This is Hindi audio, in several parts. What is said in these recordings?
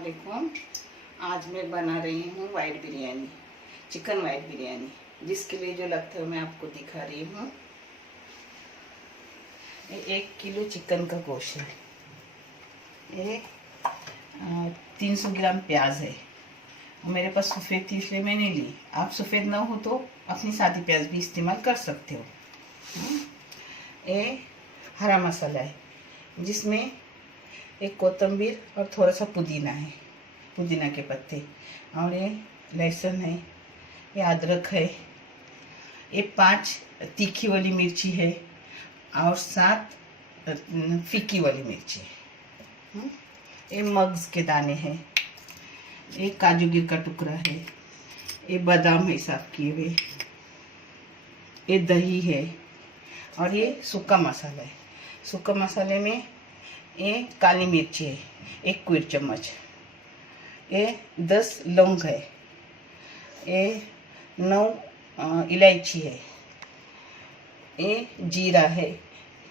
अस्सलामुअलैकुम। आज मैं बना रही हूँ white biryani, chicken white biryani. जिसके लिए जो लगता है मैं आपको दिखा रही हूँ। 1 किलो चिकन का गोश्त है, ये 300 ग्राम प्याज है। मेरे पास सफ़ेद थी इसलिए मैंने ली। आप सफ़ेद ना हो तो अपनी सादी प्याज भी इस्तेमाल कर सकते हो। ये हरा मसाला है जिसमें एक कोतंबीर और थोड़ा सा पुदीना है, पुदीना के पत्ते, और ये लहसुन है, ये अदरक है, ये 5 तीखी वाली मिर्ची है और 7 फीकी वाली मिर्ची है। ये मग्स के दाने हैं, ये काजू गिर का टुकड़ा है, ये बादाम है साफ किए हुए, ये दही है और ये सूखा मसाला है। सूखा मसाले में ये काली मिर्ची है 1 क्वार्ट चम्मच, ये 10 लौंग है, ये 9 इलायची है, ये जीरा है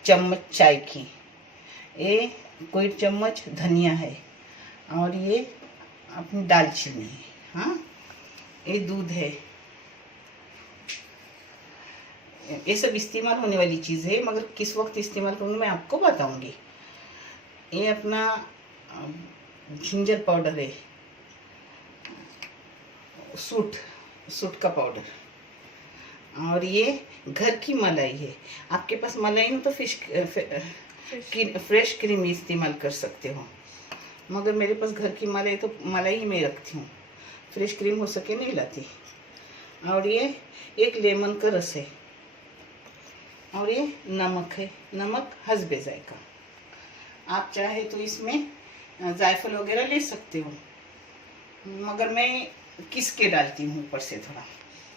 चम्मच चाय की, ये क्वार्ट चम्मच धनिया है और ये अपनी दालचीनी है। हाँ, ये दूध है। ये सब इस्तेमाल होने वाली चीज़ है, मगर किस वक्त इस्तेमाल करूँगी मैं आपको बताऊंगी। ये अपना जिंजर पाउडर है, सूट का पाउडर, और ये घर की मलाई है। आपके पास मलाई हो तो फ्रेश क्रीम इस्तेमाल कर सकते हो, मगर मेरे पास घर की मलाई तो मलाई ही मैं रखती हूँ, फ्रेश क्रीम हो सके नहीं लाती। और ये 1 लेमन का रस है, और ये नमक है, नमक हस्बे जायका। आप चाहे तो इसमें जायफल वगैरह ले सकते हो, मगर मैं किसके डालती हूँ ऊपर से थोड़ा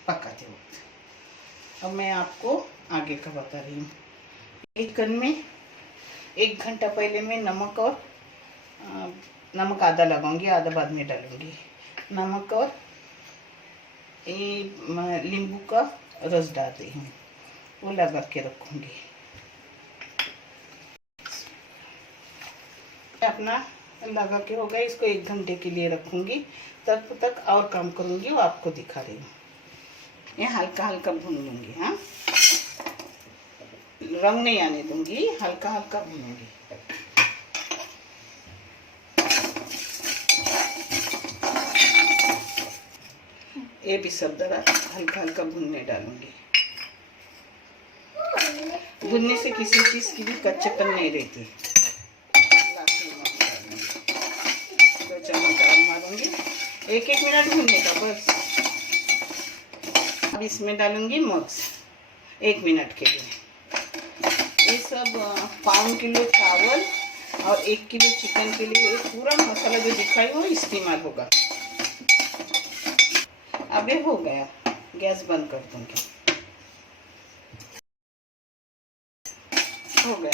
पकाते वक्त। अब मैं आपको आगे का बता रही हूँ। एक कन में 1 घंटा पहले मैं नमक आधा लगाऊंगी, आधा बाद में डालूंगी। नमक और नींबू का रस डाल रही हूँ, वो लगा के रखूंगी। अपना लगा के हो गया, इसको 1 घंटे के लिए रखूंगी। तब तक और काम करूंगी, वो आपको दिखा रही हूँ। ये हल्का हल्का भून लूंगी। हाँ, रंग नहीं आने दूंगी, हल्का हल्का भूनूंगी। ये भी सब दरा हल्का हल्का भूनने डालूंगी। भुनने से किसी चीज की भी कच्चापन नहीं रहती। 2 चम्मच और मारूंगी, 1-1 मिनट भूनने का बस। अब इसमें डालूंगी मग्स 1 मिनट के लिए। ये सब 5 किलो चावल और 1 किलो चिकन के लिए पूरा मसाला जो दिखाई वो इस्तेमाल होगा। अब ये हो गया, गैस बंद कर दूंगी। हो गया।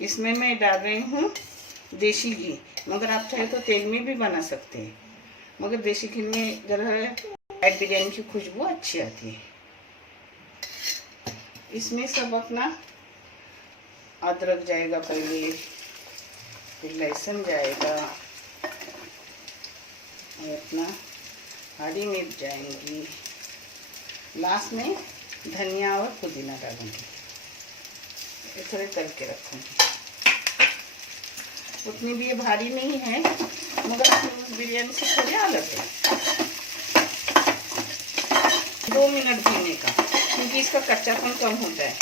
इसमें मैं डाल रही हूँ देसी घी, मगर आप चाहे तो तेल में भी बना सकते हैं, मगर देसी घी में जरा वाइट बिरयानी की खुशबू अच्छी आती है। इसमें सब अपना अदरक जाएगा पहले, फिर लहसुन जाएगा, और अपना हरी मिर्च जाएंगी, लास्ट में धनिया और पुदीना डालूंगी। थोड़े तल के रखूंगी। उतनी भी ये भारी नहीं है, मगर बिरयानी से थोड़ी अलग है। 2 मिनट भूनने का, क्योंकि इसका कच्चापन कम होता है।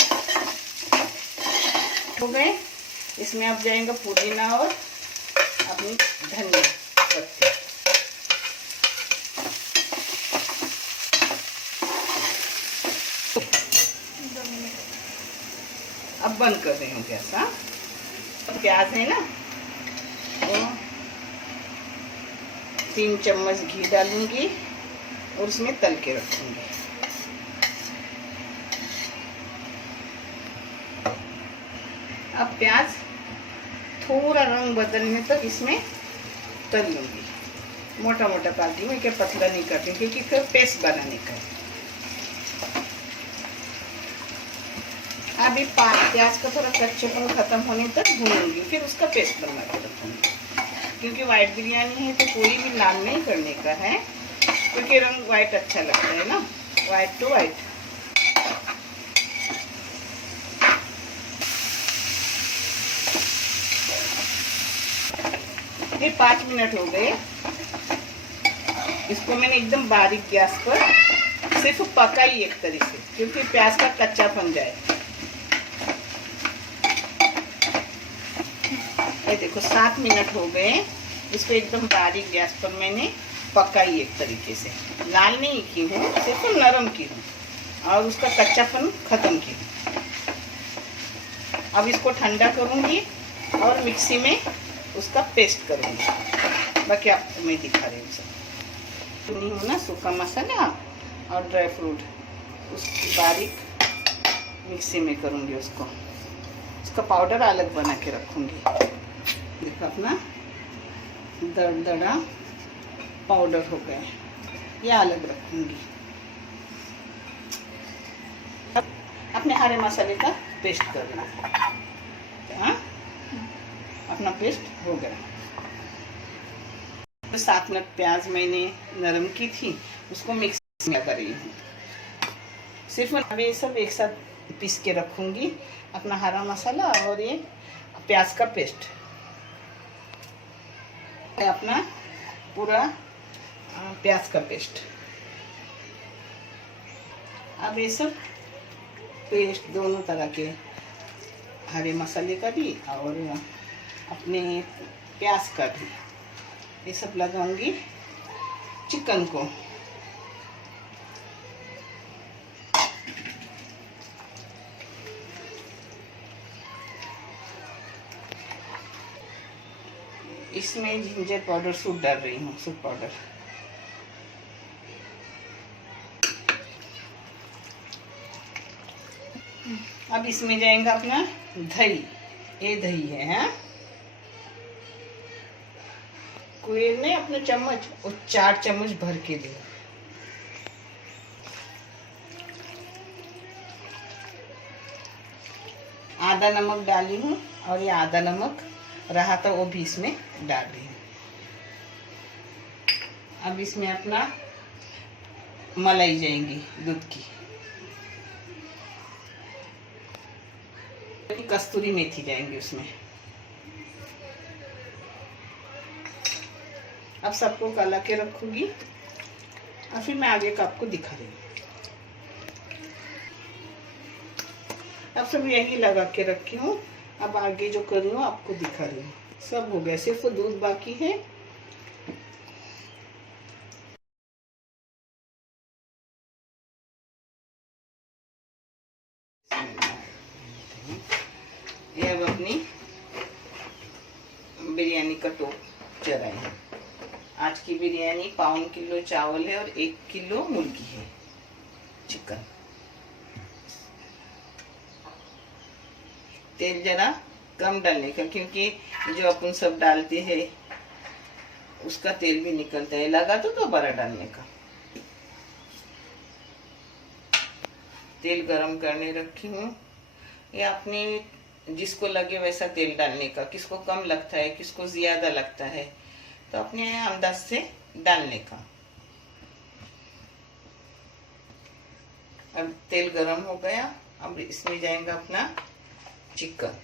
हो गए। इसमें अब जाएगा पुदीना और अपनी धनिया पत्ते। अब बंद कर रही हूँ गैस। हाँ, प्याज है ना, तो 3 चम्मच घी डालूंगी और उसमें तल के रखूंगी। अब प्याज थोड़ा रंग बदलने तक इसमें तल लूंगी। मोटा मोटा काटती हूँ, क्या पतला नहीं करती, क्योंकि फिर पेस्ट बनाने का है। अभी प्याज का थोड़ा कच्चेपन खत्म होने तक भूनूंगी, फिर उसका पेस्ट बना के रखूंगी। क्योंकि वाइट बिरयानी है तो कोई भी लाल नहीं करने का है, क्योंकि रंग वाइट अच्छा लगता है ना, वाइट टू वाइट। ये 5 मिनट हो गए। इसको मैंने एकदम बारीक गैस पर सिर्फ पकाई एक तरीके से, क्योंकि प्याज का कच्चापन जाए। ये देखो 7 मिनट हो गए। इसको एकदम बारीक गैस पर मैंने पकाई एक तरीके से, लाल नहीं की हूँ, सिर्फ नरम की हूँ और उसका कच्चापन खत्म की हूँ। अब इसको ठंडा करूँगी और मिक्सी में उसका पेस्ट करूँगी। बाकी आपको मैं दिखा रही हूँ सब। नहीं हो ना, सूखा मसाला और ड्राई फ्रूट उसकी बारीक मिक्सी में करूँगी उसको। उसका पाउडर अलग बना के रखूँगी। देखो अपना दरदरा पाउडर हो गया, ये अलग रखूँगी। अब अपने हरे मसाले का पेस्ट कर लो। हाँ, अपना पेस्ट हो गया। तो 7 मिनट प्याज मैंने नरम की थी, उसको मिक्स में कर रही हूँ। सिर्फ अभी सब एक साथ पीस के रखूँगी, अपना हरा मसाला और ये प्याज का पेस्ट। अपना पूरा प्याज का पेस्ट। अब ये सब पेस्ट दोनों तरह के, हरे मसाले का भी और अपने प्याज का भी, ये सब लगाऊंगी चिकन को। इसमें जिंजर पाउडर सूप डाल रही हूँ, सूप पाउडर। अब इसमें जाएगा अपना दही। ये दही है, हाँ? कोई ने अपने चम्मच और 4 चम्मच भर के दिया। आधा नमक डाली हूँ और ये आधा नमक रहा था वो भी इसमें डाल रही हूँ। अब इसमें अपना मलाई जाएंगी दूध की, कस्तूरी मेथी जाएंगी उसमें। अब सबको गला के रखूंगी और फिर मैं आगे का आपको दिखा रही हूँ। अब सब यही लगा के रखी हूँ। अब आगे जो कर रही हूँ आपको दिखा रही हूँ। सब हो गया, सिर्फ दूध बाकी है। ये अब अपनी बिरयानी का टोप चढ़ाई है। आज की बिरयानी 1 किलो चावल है और 1 किलो मुर्गी है, चिकन। तेल जरा कम डालने का, क्योंकि जो अपन सब डालते हैं उसका तेल भी निकलता है। लगा तो दोबारा डालने का। तेल गरम करने रखी हूँ। ये अपने जिसको लगे वैसा तेल डालने का, किसको कम लगता है, किसको ज्यादा लगता है, तो अपने अंदाज से डालने का। अब तेल गरम हो गया। अब इसमें जाएगा अपना चिकन।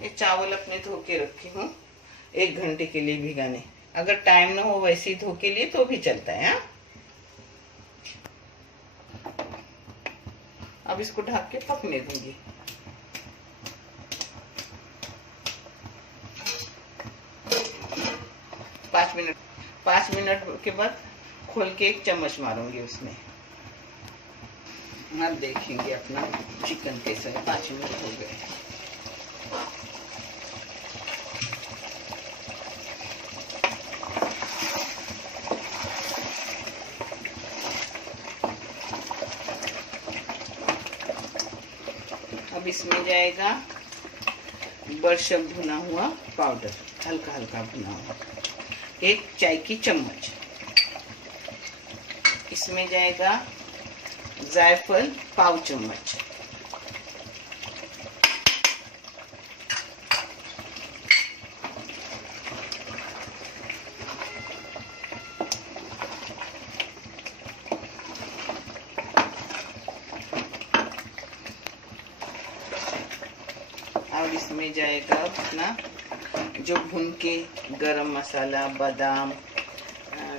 ये चावल अपने धो के रखी हूँ 1 घंटे के लिए भिगाने। अगर टाइम ना हो वैसे ही धो के लिए तो भी चलता है। हाँ, अब इसको ढक के पकने दूंगी। पाँच मिनट के बाद खोल के 1 चम्मच मारूंगी उसमें। अब देखेंगे अपना चिकन कैसा है। 5 मिनट हो गए। इसमें जाएगा बरशक भुना हुआ पाउडर, हल्का हल्का भुना हुआ, 1 चाय की चम्मच। इसमें जाएगा जायफल पाव चम्मच। और इसमें जाएगा अपना जो भून के गरम मसाला, बादाम,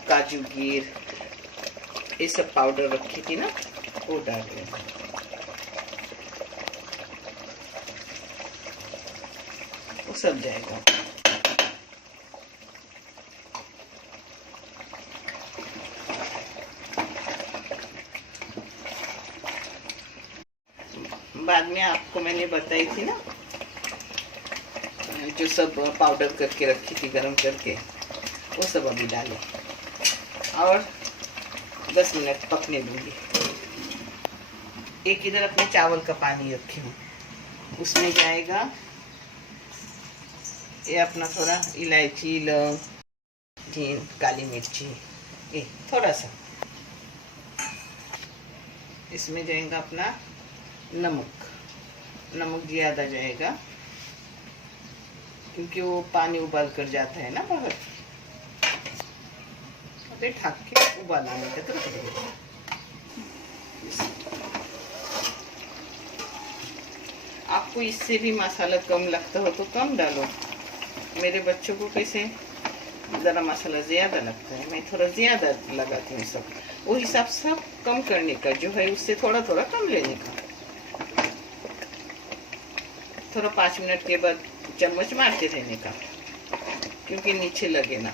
काजू गिर, ये सब पाउडर रखी थी ना, वो डाल देना। वो सब जाएगा। बाद में आपको मैंने बताई थी ना, जो सब पाउडर करके रखी थी गरम करके, वो सब अभी डालें और 10 मिनट पकने दूंगी। एक इधर अपने चावल का पानी रखी हूँ, उसमें जाएगा ये अपना थोड़ा इलायची, लौंग, जीन, काली मिर्ची, ये थोड़ा सा। इसमें जाएगा अपना नमक, नमक ज़्यादा जाएगा क्योंकि वो पानी उबाल कर जाता है ना बाहर, ढक के उबाल आने का तो रख देंगे। आपको इससे भी मसाला कम लगता हो तो कम डालो। मेरे बच्चों को कैसे ज़रा मसाला ज़्यादा लगता है, मैं थोड़ा ज़्यादा लगाती हूँ सब। वो हिसाब सब कम करने का जो है, उससे थोड़ा थोड़ा कम लेने का। थोड़ा 5 मिनट के बाद चम्मच मारते रहने का, क्योंकि नीचे लगे ना।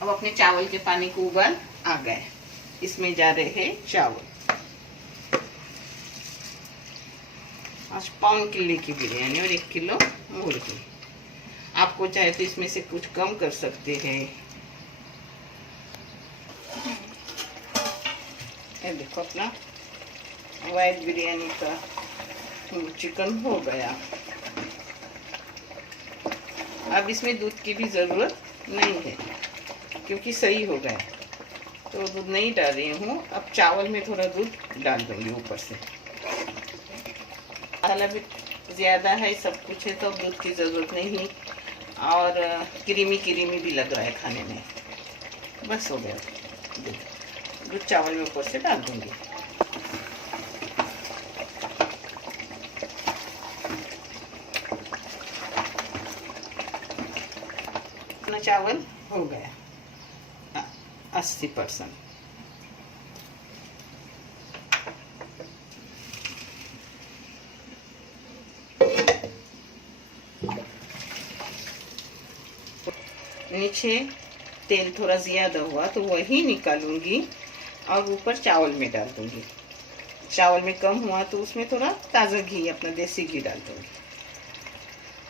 अब अपने चावल के पानी को उबाल आ गए, इसमें जा रहे हैं चावल। आज 1 किलो की बिरयानी और 1 किलो मुर्गी। आपको चाहे तो इसमें से कुछ कम कर सकते हैं। ये देखो अपना वाइट बिरयानी का चिकन हो गया। अब इसमें दूध की भी ज़रूरत नहीं है क्योंकि सही हो गया, तो दूध नहीं डाल रही हूँ। अब चावल में थोड़ा दूध डाल दूंगी ऊपर से। मसाला भी ज़्यादा है, सब कुछ है, तो दूध की ज़रूरत नहीं। और क्रीमी क्रीमी भी लग रहा है खाने में। बस हो गया दूध चावल में ऊपर से डाल दूंगी। अपना चावल हो गया 80%। नीचे तेल थोड़ा ज़्यादा हुआ तो वही निकालूंगी और ऊपर चावल में डाल दूंगी। चावल में कम हुआ तो उसमें थोड़ा ताज़ा घी, अपना देसी घी डाल दूंगी,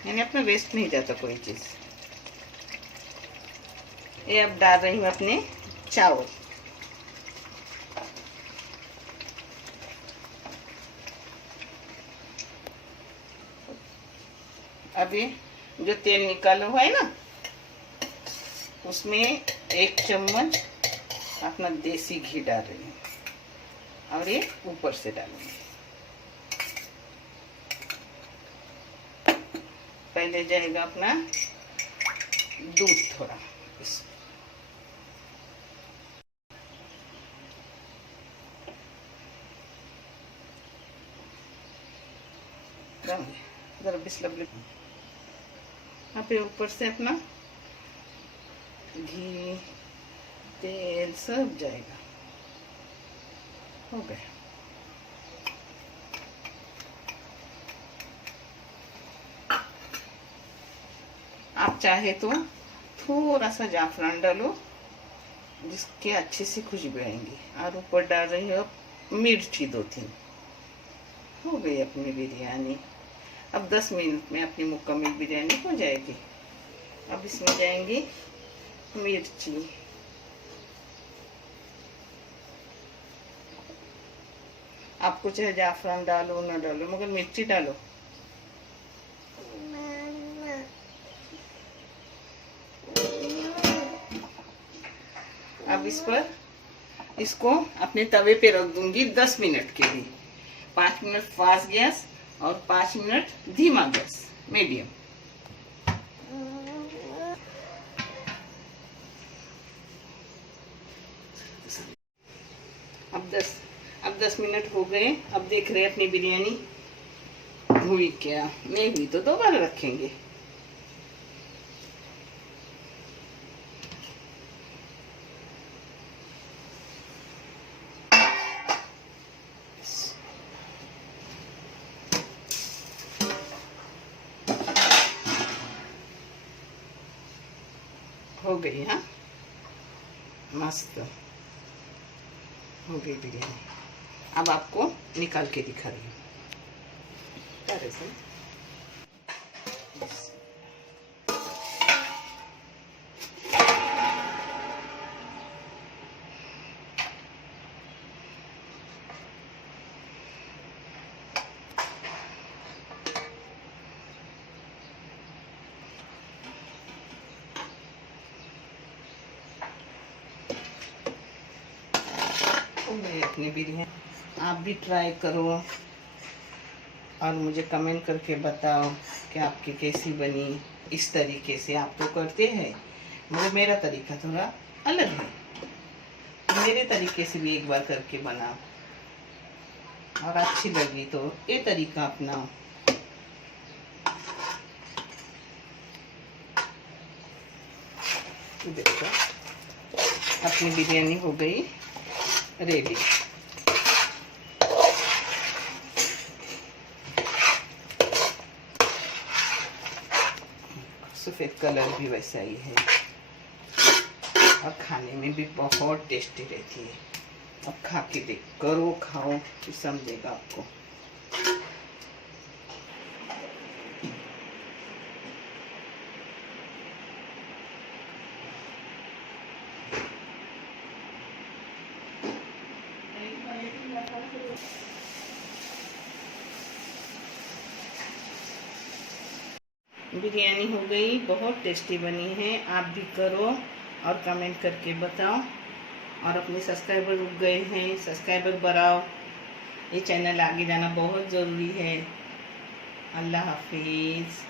यानी अपना वेस्ट नहीं जाता कोई चीज़। ये अब डाल रही हूँ अपने चावल। अभी जो तेल निकाला हुआ है ना, उसमें 1 चम्मच अपना देसी घी डाल रही हूँ और ये ऊपर से डालूंगी। पहले जाएगा अपना दूध थोड़ा, जरा बिस्लबली। यहाँ पे ऊपर से अपना घी, तेल सब जाएगा। हो गया। आप चाहे तो थोड़ा सा जाफरान डालो, जिसके अच्छे से खुशबू आएंगी। और ऊपर डाल रही हो मिर्ची 2-3। हो गई अपनी बिरयानी। अब 10 मिनट में अपनी मुकम्मल बिरयानी हो जाएगी। अब इसमें जाएंगी मिर्ची, आपको चाहे जाफरान डालो ना डालो, मगर मिर्ची डालो। अब इस पर इसको अपने तवे पे रख दूंगी 10 मिनट के लिए। 5 मिनट फास्ट गैस और 5 मिनट धीमा गैस मीडियम। अब 10 मिनट हो गए। अब देख रहे हैं अपनी बिरयानी हुई क्या, नहीं हुई तो दोबारा रखेंगे। हो गई, हाँ मस्त हो गई बिरयानी। अब आपको निकाल के दिखा रही हूँ। अपनी बिरयानी आप भी ट्राई करो और मुझे कमेंट करके बताओ कि आपकी कैसी बनी। इस तरीके से आप तो करते हैं, मगर मेरा तरीका थोड़ा अलग है। मेरे तरीके से भी एक बार करके बनाओ और अच्छी लगी तो ये तरीका अपनाओ। देखो अपनी बिरयानी हो गई रेडी। सफ़ेद कलर भी वैसा ही है और खाने में भी बहुत टेस्टी रहती है। अब खा के देख करो, खाओ तो समझेगा आपको। बिरयानी हो गई, बहुत टेस्टी बनी है। आप भी करो और कमेंट करके बताओ। और अपने सब्सक्राइबर रुक गए हैं, सब्सक्राइबर बढ़ाओ। ये चैनल आगे जाना बहुत ज़रूरी है। अल्लाह हाफिज़।